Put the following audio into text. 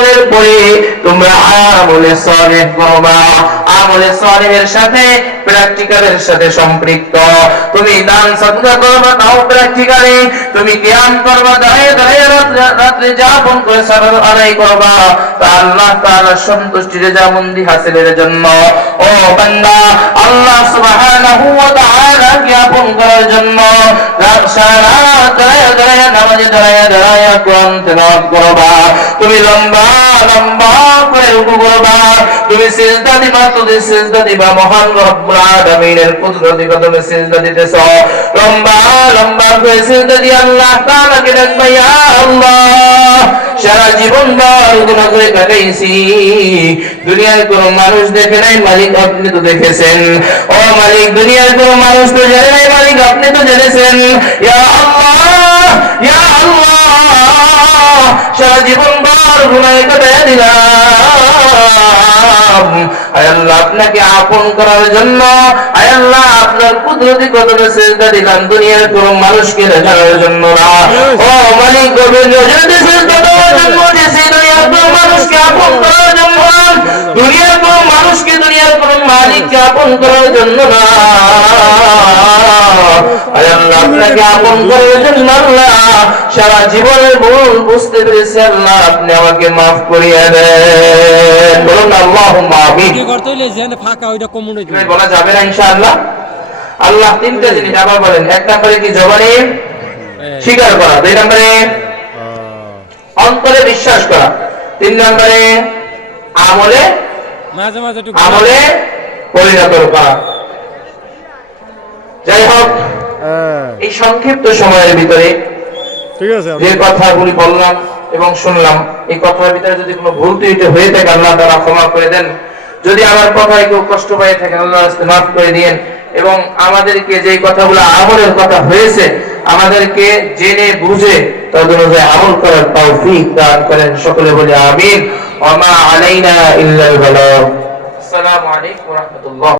আমলের পরে তোমরা আমলে সলেহ করবা। আমলে সলেহের সাথে প্র্যাকটিক্যালের সাথে সম্পৃক্ত। তুমি দান সদকা করবা, তাও প্র্যাকটিক্যালি তুমি জ্ঞান করবা দাঁড়িয়ে দাঁড়িয়ে রাত্রে যাপন করে সারার আদায় করবা। তা আল্লাহ তাআলার সন্তুষ্টির জামন্দি হাসিলের জন্য। ও বান্দা, আল্লাহ সুবহানাহু ওয়া তাআলা জ্ঞাপন করার জন্য সারা দাঁড়িয়ে দাঁড়িয়ে নামাজে দাঁড়িয়ে দাঁড়িয়ে কোরআন তেলাওয়াত করবা। লম্বা লম্বা করে তুমি সিজদা দিবা, তুমি সিজদা দিবা, মহান রব্বুল আলামিনের কুদরতি সিজদা দিতেছ। লম্বা লম্বা করে সিজদা আল্লাহ তাআলাকে ডাকবা ইয়া আল্লাহ, সারা জীবন গুনাহ করে কাটাইছি। দুনিয়ার কোন মানুষ দেখে নাই, মালিক আপনি তো দেখেছেন। ও মালিক, দুনিয়ার কোন মানুষ তো জানে নাই, মালিক আপনি তো জেনেছেন। ইয়া আল্লাহ ইয়া আল্লাহ, সারা জীবন গুনাহ কাটাই দিলাম আল্লাহ আপনাকে আপন করার জন্য আল্লাহ আপনার কুদরতি কদমে সেজদা দিলাম দুনিয়ার কোন মানুষকে দেখানোর জন্য না। ও মালিক গোবিন্দ যদি সেজদা দেওয়ার জন্য দিয়েছি মানুষকে আপন করার জন্য দুনিয়ার কোন মানুষকে দুনিয়ার কোন মালিককে আপন করার জন্য না। আপনাকে আপন আল্লাহ সারা জীবনের ভুল বুঝতে পেরেছি আল্লাহ আপনি আমাকে মাফ করিয়ে দেন। বলুন আল্লাহ আমিন। ফাঁকা ওইটা কমুনে বলা যাবে না ইনশাআল্লাহ। আল্লাহ তিনটা জিনিস আবার বলেন। এক নম্বরে কি জবানে স্বীকার করা। দুই নম্বরে অন্তরে বিশ্বাস করা। তিন নম্বরে আমলে মাঝে মাঝে আমলে পরিণত করা। যাই হোক এই সংক্ষিপ্ত সময়ের ভিতরে ঠিক আছে যে কথাগুলি বললাম এবং শুনলাম এই কথার ভিতরে যদি কোনো ভুল ত্রুটি হয়ে থাকে আল্লাহ তারা ক্ষমা করে দেন। যদি আমার কথায় কেউ কষ্ট পেয়ে থাকে আল্লাহ মাফ করে দিয়েন। এবং আমাদেরকে যে কথাগুলো আমলের কথা হয়েছে আমাদেরকে জেনে বুঝে তদনুযায়ী আমল করার তৌফিক দান করেন সকলে বলে আমিন। ওমা আলাইনা ইল্লাল বালাগ আসসালামু আলাইকুম ওয়া রাহমাতুল্লাহ।